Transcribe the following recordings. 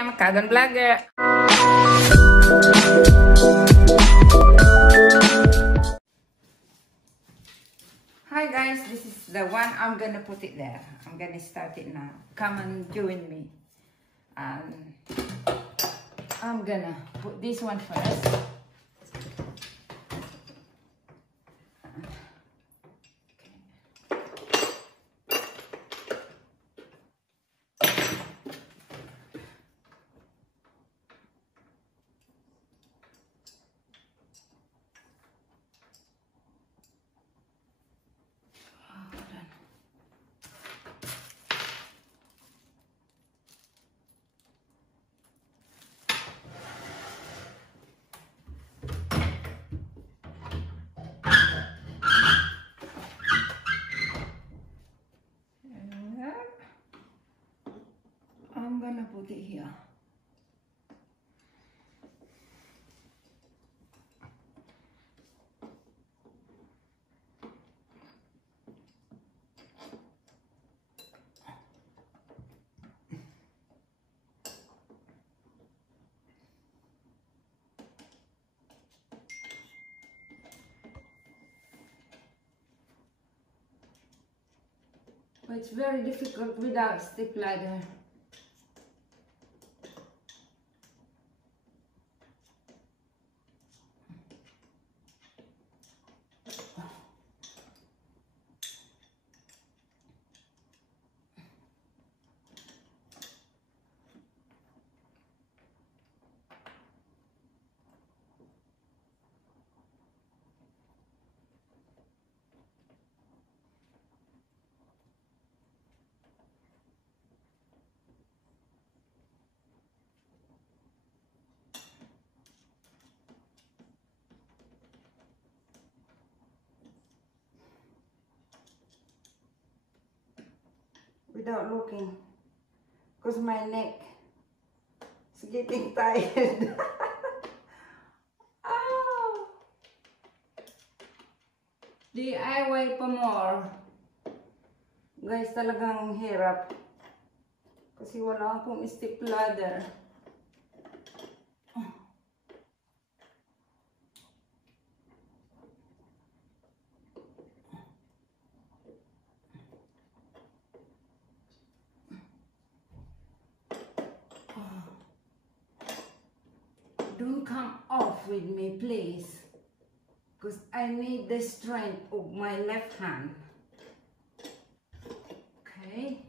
am Kaagan Vlogger. Hi guys, this is the one. I'm gonna put it there. I'm gonna start it now. Come and join me. And I'm gonna put this one first. I'm gonna put it here. But it's very difficult without step ladder. Without looking, because my neck is getting tired. Oh. D.I.Y pa more. Guys, talagang hirap. Kasi wala akong step ladder. Don't come off with me, please, because I need the strength of my left hand. Okay.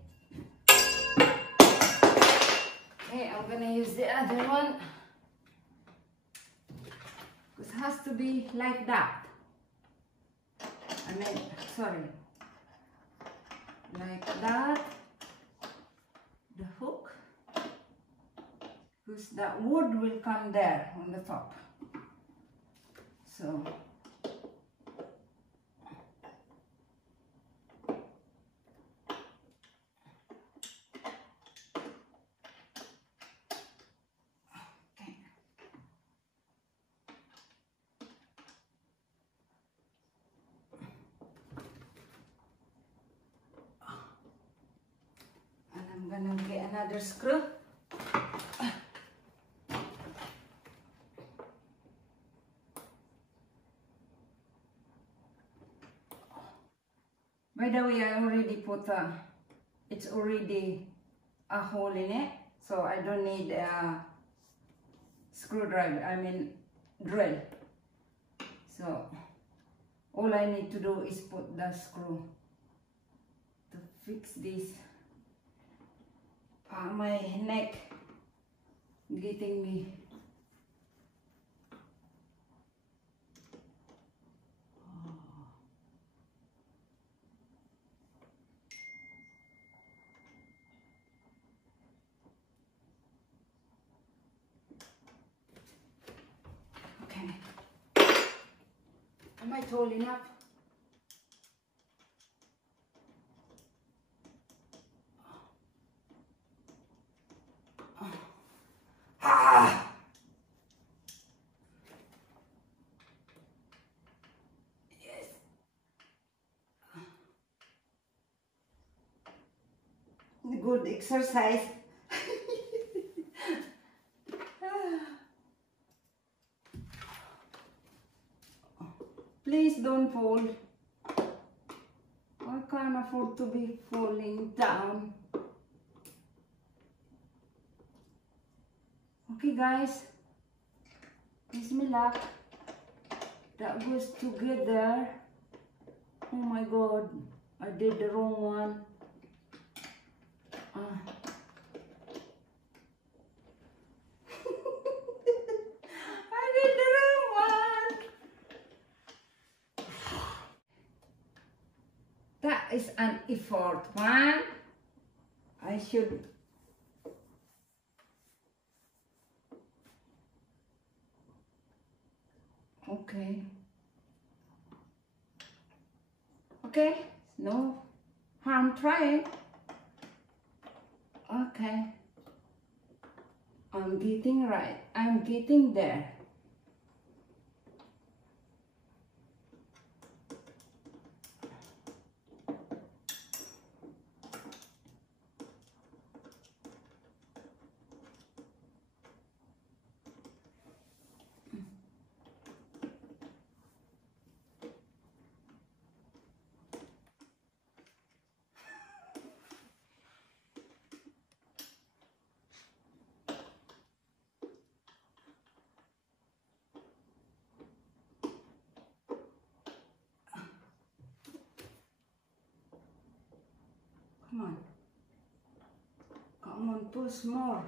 Okay, I'm gonna use the other one, because it has to be like that. I mean, sorry, like that. The hook. Because that wood will come there on the top. So okay. And I'm gonna get another screw. By the way, I already put it's already a hole in it, so I don't need a screwdriver, I mean drill. So all I need to do is put the screw to fix this. My neck getting me. Am I tall enough? Ah! Yes. Good exercise. Please don't fall. I can't afford to be falling down. Okay guys, wish me luck. That goes together. Oh my god, I did the wrong one. I did the wrong one. That is an effort one. I should. Okay. Okay, no harm trying. Okay. I'm getting right. I'm getting there. Come on. Come on, push more.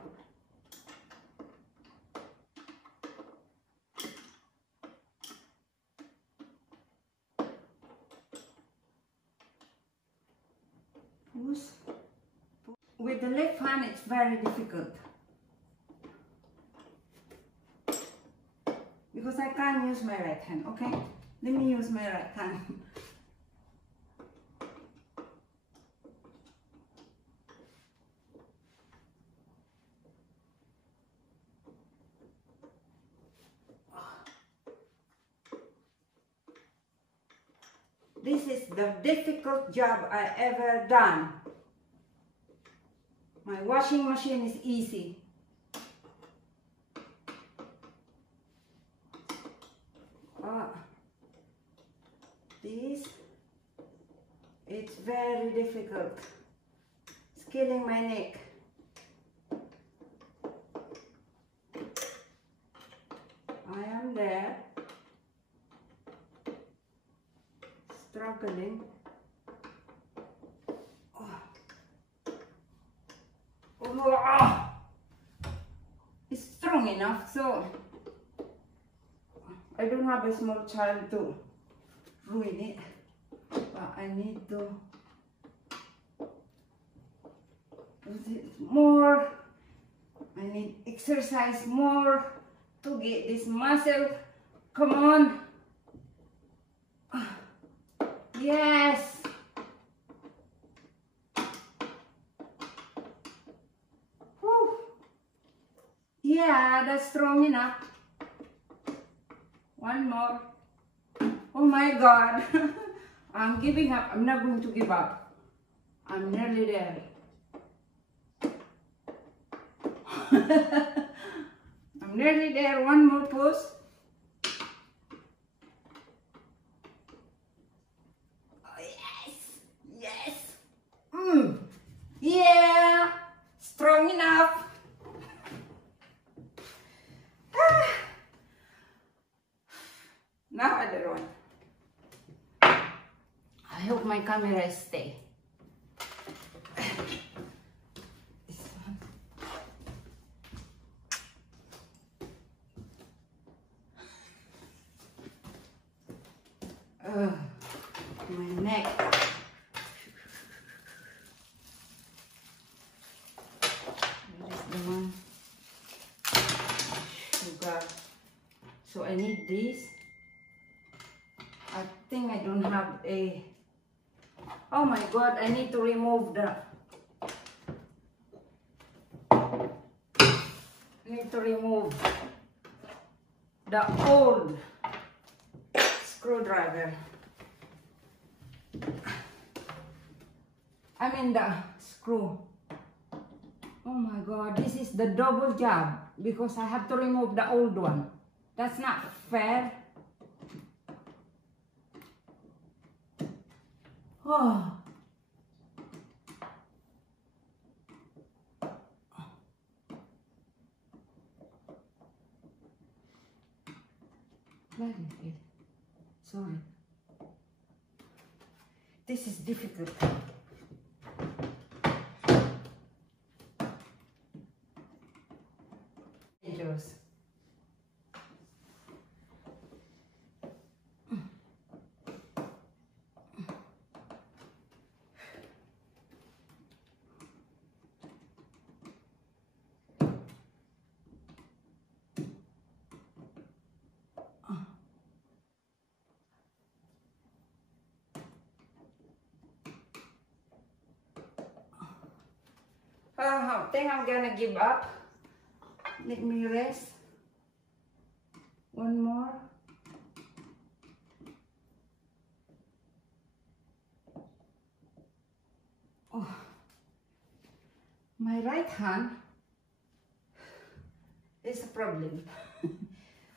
Push. With the left hand, it's very difficult. Because I can't use my right hand, okay? Let me use my right hand. This is the difficult job I ever done. My washing machine is easy. This, it's very difficult. It's killing my neck. I am there. Struggling. It's strong enough, so I don't have a small child to ruin it. But I need to use it more. I need exercise more to get this muscle. Come on. Yes. Whew. Yeah, that's strong enough. One more. Oh my God. I'm giving up. I'm not going to give up. I'm nearly there. I'm nearly there. One more push. Yeah, strong enough. Now other one. I hope my camera stay. This one. My neck. So I need this. I think I don't have a... Oh my God, I need to remove the... old screwdriver. I mean the screw. Oh my God, this is the double job because I have to remove the old one. That's not fair. Oh. Bloody hell. Sorry. This is difficult. Dangerous. I think I'm gonna give up. Let me rest. One more. Oh, my right hand is a problem.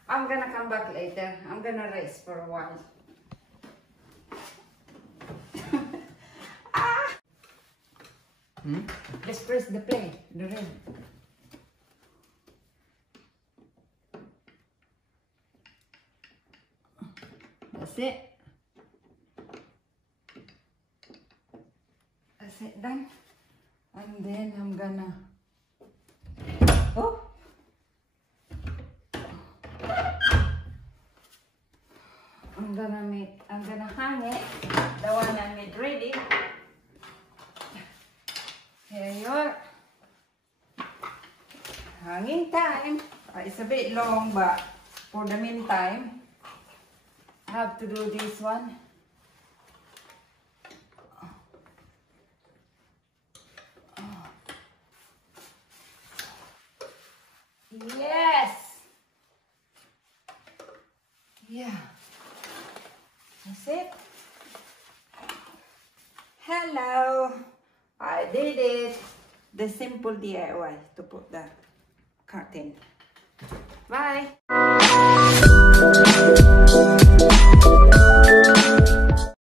I'm gonna come back later. I'm gonna rest for a while. Let's press the play, the red. That's it. That's it done. And then I'm gonna, oh. I'm gonna hang it, the one I made ready. Here you are. Hanging time. It's a bit long, but for the meantime, I have to do this one. Yes! Yeah. That's it. Hello. I did it. The simple DIY to put the curtain. Bye.